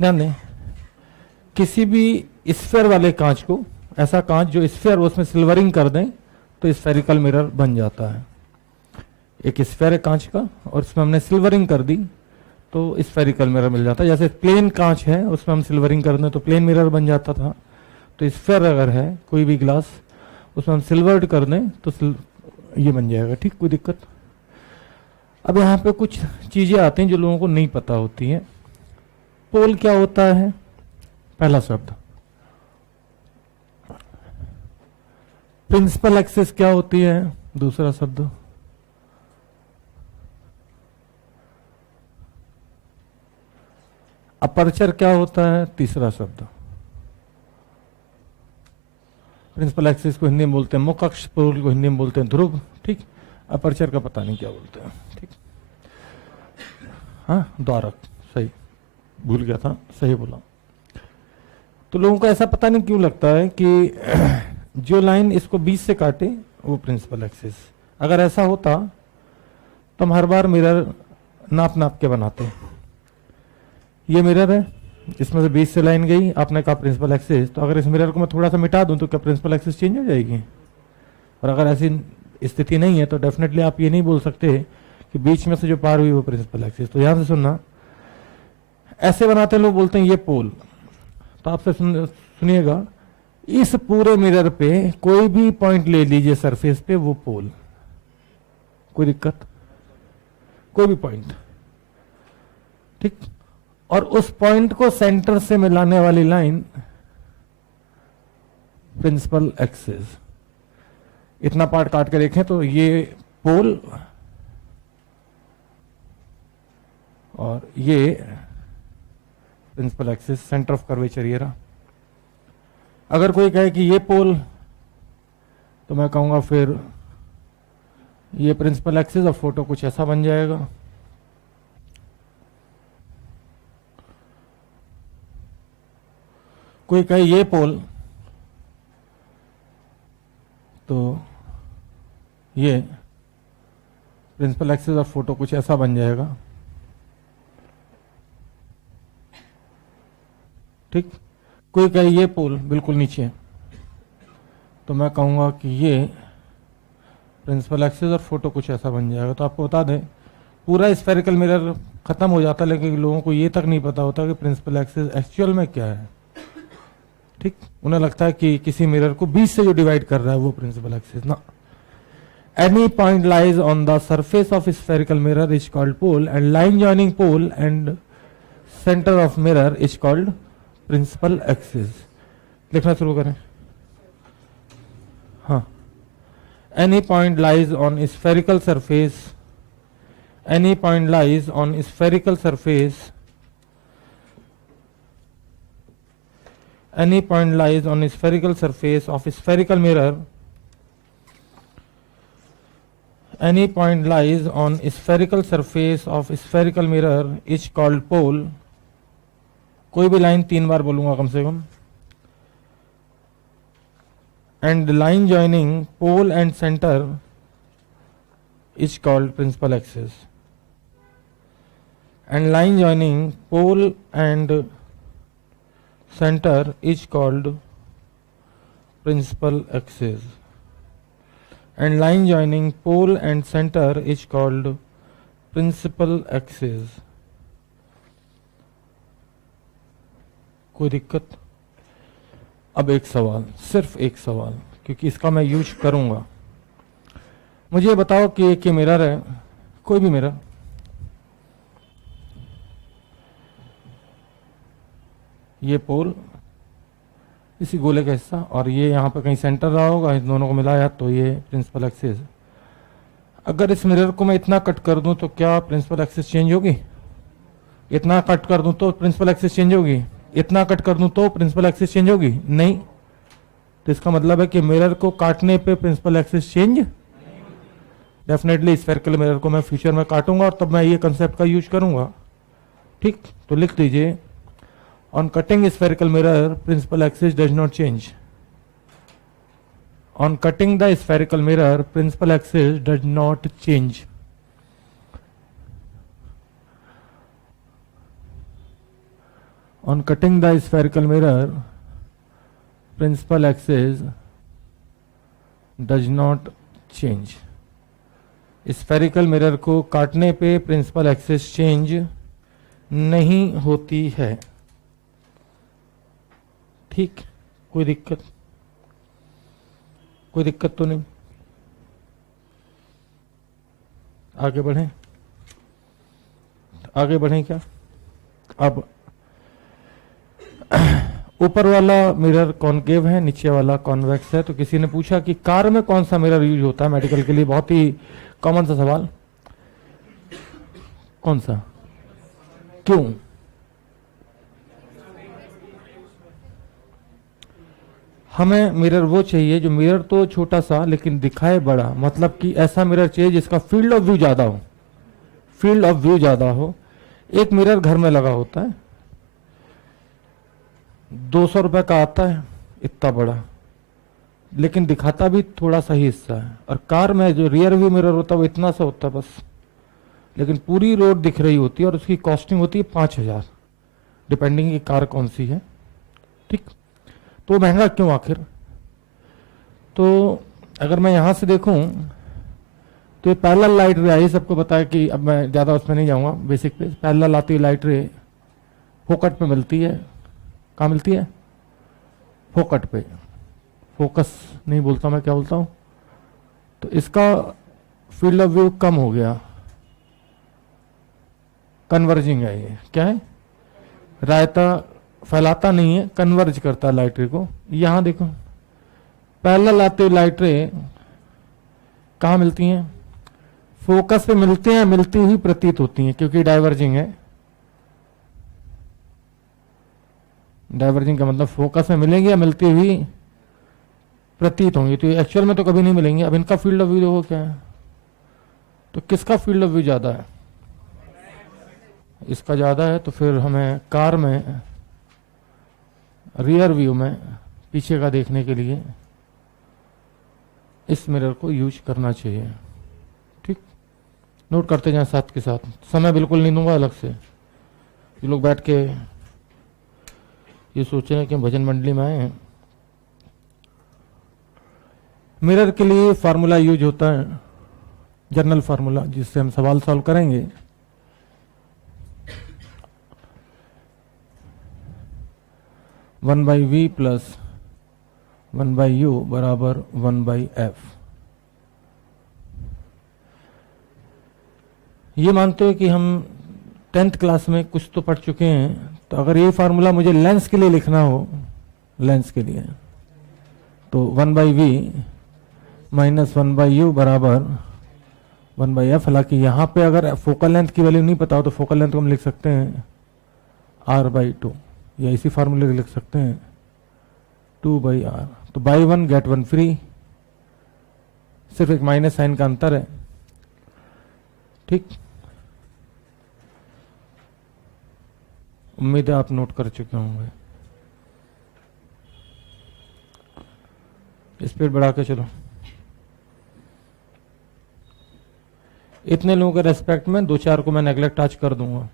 ध्यान दें, किसी भी स्फीयर वाले कांच को, ऐसा कांच जो स्फीयर उसमें सिल्वरिंग कर दें तो स्फेरिकल मिरर बन जाता है। एक स्फीयर है कांच का और उसमें हमने सिल्वरिंग कर दी तो स्फेरिकल मिरर मिल जाता है। जैसे प्लेन कांच है उसमें हम सिल्वरिंग कर दें तो प्लेन मिरर बन जाता था। तो स्फीयर अगर है कोई भी ग्लास, उसमें हम सिल्वर्ड कर दें तो ये बन जाएगा। ठीक, कोई दिक्कत। अब यहाँ पे कुछ चीजें आती हैं जो लोगों को नहीं पता होती हैं। पोल क्या होता है? पहला शब्द। प्रिंसिपल एक्सिस क्या होती है? दूसरा शब्द। अपर्चर क्या होता है? तीसरा शब्द। प्रिंसिपल एक्सिस को हिंदी में बोलते हैं मुख्य अक्ष, पोल को हिंदी में बोलते हैं ध्रुव। ठीक, अपर्चर का पता नहीं क्या बोलते हैं। ठीक, हाँ, द्वारक, सही, भूल गया था, सही बोला। तो लोगों को ऐसा पता नहीं क्यों लगता है कि जो लाइन इसको बीच से काटे वो प्रिंसिपल एक्सिस। अगर ऐसा होता तो हम हर बार मिरर नाप नाप के बनाते। ये मिरर है, इसमें से बीच से लाइन गई, आपने कहा प्रिंसिपल एक्सिस, तो अगर इस मिरर को मैं थोड़ा सा मिटा दूं तो क्या प्रिंसिपल एक्सिस चेंज हो जाएगी? और अगर ऐसी स्थिति नहीं है तो डेफिनेटली आप ये नहीं बोल सकते कि बीच में से जो पार हुई वो प्रिंसिपल एक्सिस। तो ध्यान से सुनना, ऐसे बनाते लोग बोलते हैं ये पोल। तो आपसे सुनिएगा, इस पूरे मिरर पे कोई भी पॉइंट ले लीजिए सरफेस पे, वो पोल। कोई दिक्कत? कोई भी पॉइंट, ठीक, और उस पॉइंट को सेंटर से मिलाने वाली लाइन प्रिंसिपल एक्सिस। इतना पार्ट काट के देखें तो ये पोल और ये principal axis, centre of curvature ये रहा। अगर कोई कहे कि ये पोल, तो मैं कहूंगा फिर ये प्रिंसिपल एक्सिस और फोटो कुछ ऐसा बन जाएगा। कोई कहे ये पोल, तो ये प्रिंसिपल एक्सिस और फोटो कुछ ऐसा बन जाएगा। ठीक, कोई कहे ये पोल बिल्कुल नीचे, तो मैं कहूंगा कि ये प्रिंसिपल एक्सिस और फोटो कुछ ऐसा बन जाएगा। तो आपको बता दें, पूरा स्फेरिकल मिरर खत्म हो जाता है, लेकिन लोगों को ये तक नहीं पता होता कि प्रिंसिपल एक्सिस एक्चुअल में क्या है। ठीक, उन्हें लगता है कि किसी मिरर को बीच से जो डिवाइड कर रहा है वो प्रिंसिपल एक्सिस ना। Any point lies on the surface of spherical mirror is called pole and line joining pole and centre of mirror is called principal axis. लिखना शुरू करें। हाँ, any point lies on spherical surface, any point lies on spherical surface, any point lies on spherical surface of spherical mirror, any point lies on spherical surface of spherical mirror is called pole। कोई भी line 3 बार बोलूंगा कम से कम। and line joining pole and center is called principal axis, and line joining pole and center is called principal axis, and line joining pole and center is called principal axis। कोई दिक्कत? अब एक सवाल, सिर्फ एक सवाल, क्योंकि इसका मैं यूज करूंगा। मुझे बताओ कि एक मिरर है, कोई भी मिरर, ये पोल, इसी गोले का हिस्सा, और ये यहाँ पे कहीं सेंटर रहा होगा, इन दोनों को मिलाया तो ये प्रिंसिपल एक्सिस। अगर इस मिरर को मैं इतना कट कर दूं तो क्या प्रिंसिपल एक्सिस चेंज होगी? इतना कट कर दूं तो प्रिंसिपल एक्सिस चेंज होगी? इतना कट कर दूं तो प्रिंसिपल एक्सिस चेंज होगी? नहीं। तो इसका मतलब है कि मिरर को काटने पे principal axis change definitely. Spherical mirror को मैं फ्यूचर में काटूंगा और तब मैं ये कंसेप्ट का यूज करूंगा। ठीक, तो लिख दीजिए, on cutting spherical mirror principal axis does not change। on cutting the spherical mirror principal axis does not change। On cutting the spherical mirror, principal axis does not change. Spherical mirror को काटने पे principal axis change नहीं होती है। ठीक, कोई दिक्कत तो नहीं। आगे बढ़ें क्या? अब ऊपर वाला मिरर कॉनकेव है, नीचे वाला कॉन्वेक्स है। तो किसी ने पूछा कि कार में कौन सा मिरर यूज होता है मेडिकल के लिए, बहुत ही कॉमन सा सवाल। कौन सा, क्यों? हमें मिरर वो चाहिए जो मिरर तो छोटा सा लेकिन दिखाए बड़ा, मतलब कि ऐसा मिरर चाहिए जिसका फील्ड ऑफ व्यू ज्यादा हो। एक मिरर घर में लगा होता है, 200 रुपए का आता है, इतना बड़ा, लेकिन दिखाता भी थोड़ा सा ही हिस्सा है। और कार में जो रियर व्यू मिरर होता है वो इतना सा होता है बस, लेकिन पूरी रोड दिख रही होती है और उसकी कॉस्टिंग होती है 5000, डिपेंडिंग की कार कौन सी है। ठीक, तो महंगा क्यों आखिर? तो अगर मैं यहां से देखूं तो ये पैरेलल लाइट रे आई, सबको पता है कि अब मैं ज्यादा उसमें नहीं जाऊंगा, बेसिक पे पैरेलल आती है लाइट रे, फोकट पे मिलती है। कहाँ मिलती है? फोकट पे। फोकस नहीं बोलता मैं, क्या बोलता हूं? तो इसका फील्ड ऑफ व्यू कम हो गया, कन्वर्जिंग है। ये क्या है? रायता फैलाता नहीं है, कन्वर्ज करता है लाइट रे को। यहां देखो पैरेलल आते लाइट रे कहां मिलती हैं? फोकस पे मिलते हैं, मिलती हुई प्रतीत होती हैं, क्योंकि डाइवर्जिंग है। डाइवर्जिंग का मतलब फोकस में मिलेंगी या मिलती हुई प्रतीत होंगी, तो एक्चुअल में तो कभी नहीं मिलेंगी। अब इनका फील्ड ऑफ व्यू देखो क्या है, तो किसका फील्ड ऑफ व्यू ज्यादा है? इसका ज्यादा है। तो फिर हमें कार में रियर व्यू में पीछे का देखने के लिए इस मिरर को यूज करना चाहिए। ठीक, नोट करते जाएं साथ के साथ, समय बिल्कुल नहीं दूंगा अलग से। ये लोग बैठ के ये सोच रहे हैं कि भजन मंडली में आए हैं। मिरर के लिए फार्मूला यूज होता है, जनरल फार्मूला, जिससे हम सवाल सॉल्व करेंगे। One by we plus 1/u बराबर 1/f। ये मानते हो कि हम 10th क्लास में कुछ तो पढ़ चुके हैं। तो अगर ये फार्मूला मुझे लेंस के लिए लिखना हो, लेंस के लिए, तो 1/v माइनस 1/u बराबर 1/f। हालांकि यहाँ पे अगर फोकल लेंथ की वैल्यू नहीं पता हो तो फोकल लेंथ को हम लिख सकते हैं r/2, या इसी फार्मूले को लिख सकते हैं 2/r। तो बाई 1 गेट 1 फ्री, सिर्फ एक माइनस साइन का अंतर है। ठीक, उम्मीद है आप नोट कर चुके होंगे। स्पीड बढ़ा के चलो। इतने लोगों के रेस्पेक्ट में 2-4 को मैं नेग्लेक्ट आज कर दूंगा।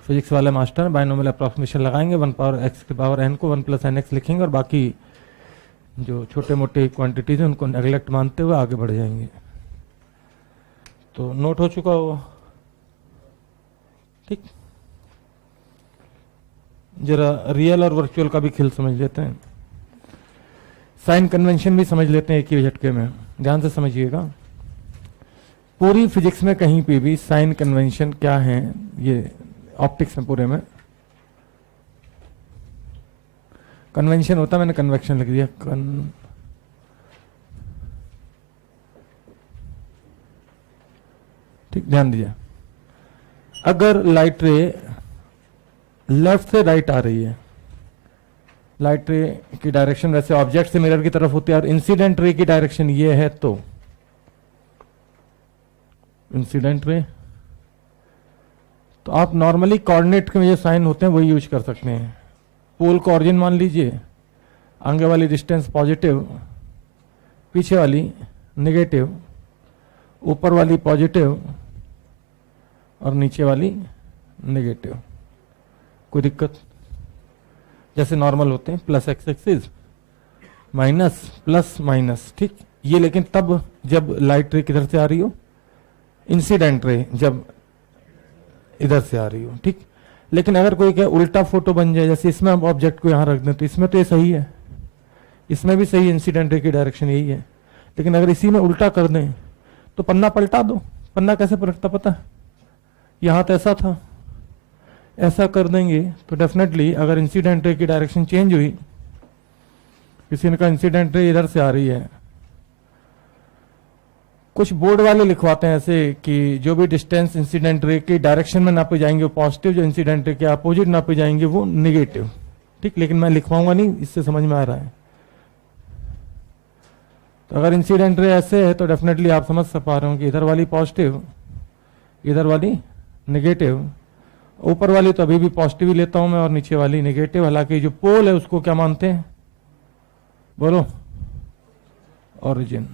फिजिक्स वाले मास्टर बायनोमियल अप्रोक्सीमेशन लगाएंगे, 1 पावर एक्स की पावर एन को 1 प्लस एन एक्स लिखेंगे, और बाकी जो छोटे मोटे क्वांटिटीज हैं उनको नेग्लेक्ट मानते हुए आगे बढ़ जाएंगे। तो नोट हो चुका होगा। ठीक, जरा रियल और वर्चुअल का भी खेल समझ लेते हैं, साइन कन्वेंशन भी समझ लेते हैं एक ही झटके में। ध्यान से समझिएगा, पूरी फिजिक्स में कहीं पे भी साइन कन्वेंशन क्या है, ये ऑप्टिक्स में पूरे में कन्वेंशन होता है, मैंने कन्वेक्शन लिख दिया। ठीक, ध्यान दीजिए, अगर लाइट रे लेफ्ट से राइट आ रही है, लाइट रे की डायरेक्शन वैसे ऑब्जेक्ट से मिरर की तरफ होती है, और इंसिडेंट रे की डायरेक्शन ये है, तो इंसिडेंट रे, तो आप नॉर्मली कोऑर्डिनेट के जो साइन होते हैं वही यूज कर सकते हैं। पोल को ऑरिजिन मान लीजिए, आगे वाली डिस्टेंस पॉजिटिव, पीछे वाली नेगेटिव, ऊपर वाली पॉजिटिव और नीचे वाली नेगेटिव। कोई दिक्कत? जैसे नॉर्मल होते हैं, plus x axis minus plus minus, ठीक। ये लेकिन तब जब लाइट रे किधर से आ रही हो, इंसिडेंट रे जब इधर से आ रही हो, ठीक। लेकिन अगर कोई क्या उल्टा फोटो बन जाए, जैसे इसमें हम ऑब्जेक्ट को यहां रख दें तो इसमें तो ये सही है, इसमें भी सही इंसिडेंट रे की डायरेक्शन यही है, लेकिन अगर इसी में उल्टा कर दें तो पन्ना पलटा दो। पन्ना कैसे पलटता पता है? यहां तो ऐसा था, ऐसा कर देंगे तो डेफिनेटली अगर इंसिडेंट रे की डायरेक्शन चेंज हुई, किसी ने कहा इंसिडेंट रे इधर से आ रही है, कुछ बोर्ड वाले लिखवाते हैं ऐसे कि जो भी डिस्टेंस इंसिडेंट रे की डायरेक्शन में नापे जाएंगे वो पॉजिटिव, जो इंसिडेंट रे के अपोजिट नापे जाएंगे वो निगेटिव, ठीक। लेकिन मैं लिखवाऊंगा नहीं, इससे समझ में आ रहा है। तो अगर इंसिडेंट रे ऐसे है तो डेफिनेटली आप समझ पा रहे हो कि इधर वाली पॉजिटिव, इधर वाली नेगेटिव, ऊपर वाली तो अभी भी पॉजिटिव ही लेता हूं मैं और नीचे वाली नेगेटिव। हालांकि जो पोल है उसको क्या मानते हैं, बोलो, ओरिजिन।